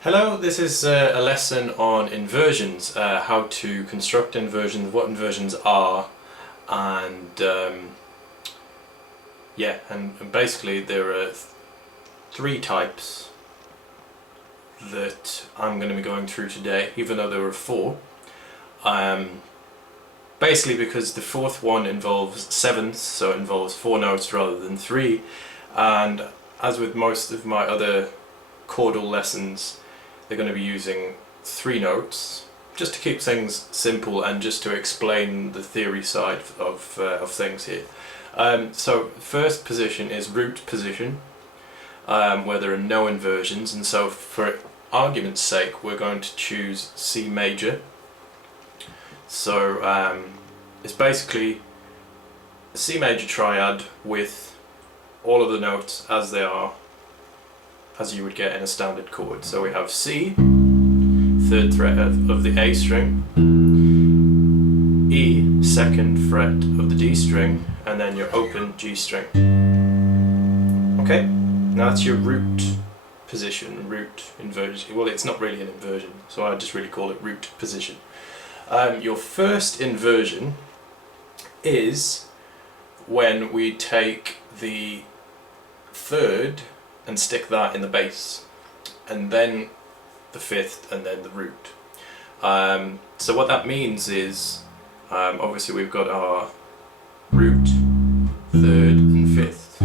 Hello, this is a lesson on inversions, how to construct inversions, what inversions are, and and basically there are three types that I'm going to be going through today, even though there were four. Basically because the fourth one involves sevenths, so it involves four notes rather than three, and as with most of my other chordal lessons, they're going to be using three notes just to keep things simple and just to explain the theory side of things here. So first position is root position, where there are no inversions, and so for argument's sake we're going to choose C major. So it's basically a C major triad with all of the notes as they are, as you would get in a standard chord. So we have C, third fret of the A string, E, second fret of the D string, and then your open G string. Okay, now that's your root position, root inversion. Well, it's not really an inversion, so I just really call it root position. Your first inversion is when we take the third and stick that in the bass, and then the fifth, and then the root. So what that means is, obviously we've got our root, third and fifth.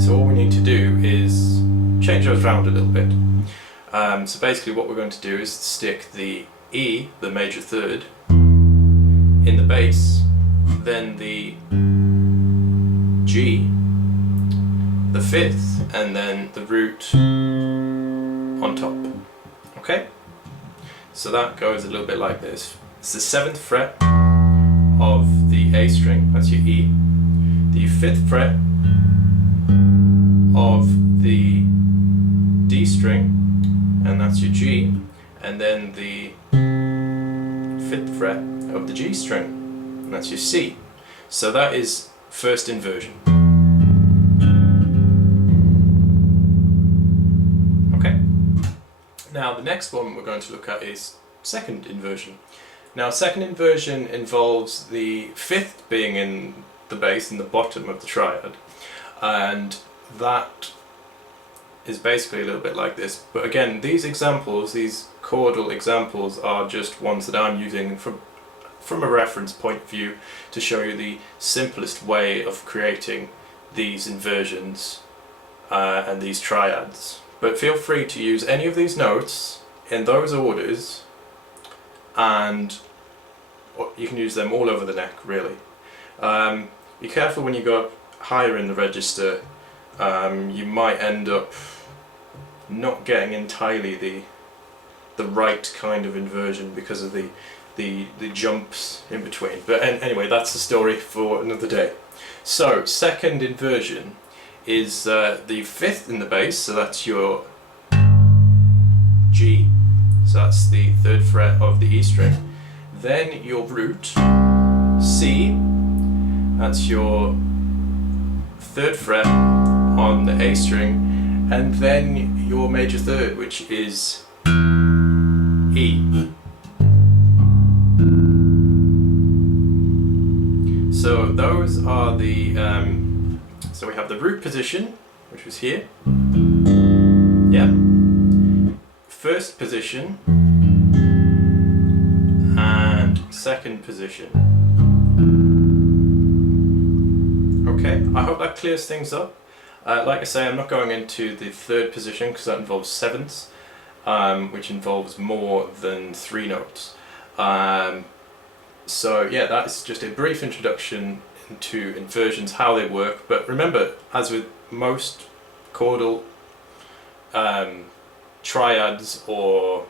So all we need to do is change those around a little bit. So basically what we're going to do is stick the E, the major third, in the bass, then the G, the fifth, and then the root on top. Okay? So that goes a little bit like this. It's the 7th fret of the A string, that's your E, the 5th fret of the D string, and that's your G, and then the 5th fret of the G string, and that's your C. So that is first inversion. Now the next one we're going to look at is second inversion. Now second inversion involves the fifth being in the bass, in the bottom of the triad, and that is basically a little bit like this. But again, these examples, these chordal examples, are just ones that I'm using from a reference point of view to show you the simplest way of creating these inversions and these triads. But feel free to use any of these notes in those orders, and you can use them all over the neck, really. Be careful when you go up higher in the register, you might end up not getting entirely the right kind of inversion because of the jumps in between. But anyway, that's the story for another day. So, second inversion is the fifth in the bass, so that's your G, so that's the 3rd fret of the E string, then your root, C, that's your 3rd fret on the A string, and then your major third, which is E. So those are the so we have the root position, which was here, yeah, first position, and second position. Okay, I hope that clears things up. Like I say, I'm not going into the third position because that involves sevenths, which involves more than three notes. So yeah, that's just a brief introduction into inversions, how they work. But remember, as with most chordal triads or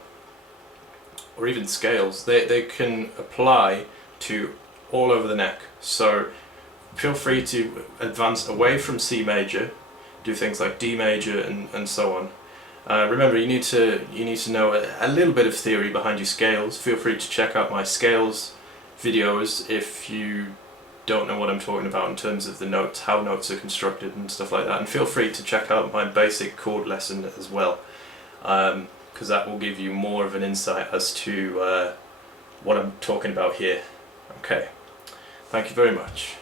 even scales, they can apply to all over the neck. So feel free to advance away from C major, do things like D major and so on. Remember, you need to know a little bit of theory behind your scales. Feel free to check out my scales videos if you don't know what I'm talking about in terms of the notes, how notes are constructed and stuff like that. And feel free to check out my basic chord lesson as well. because that will give you more of an insight as to what I'm talking about here. Okay, thank you very much.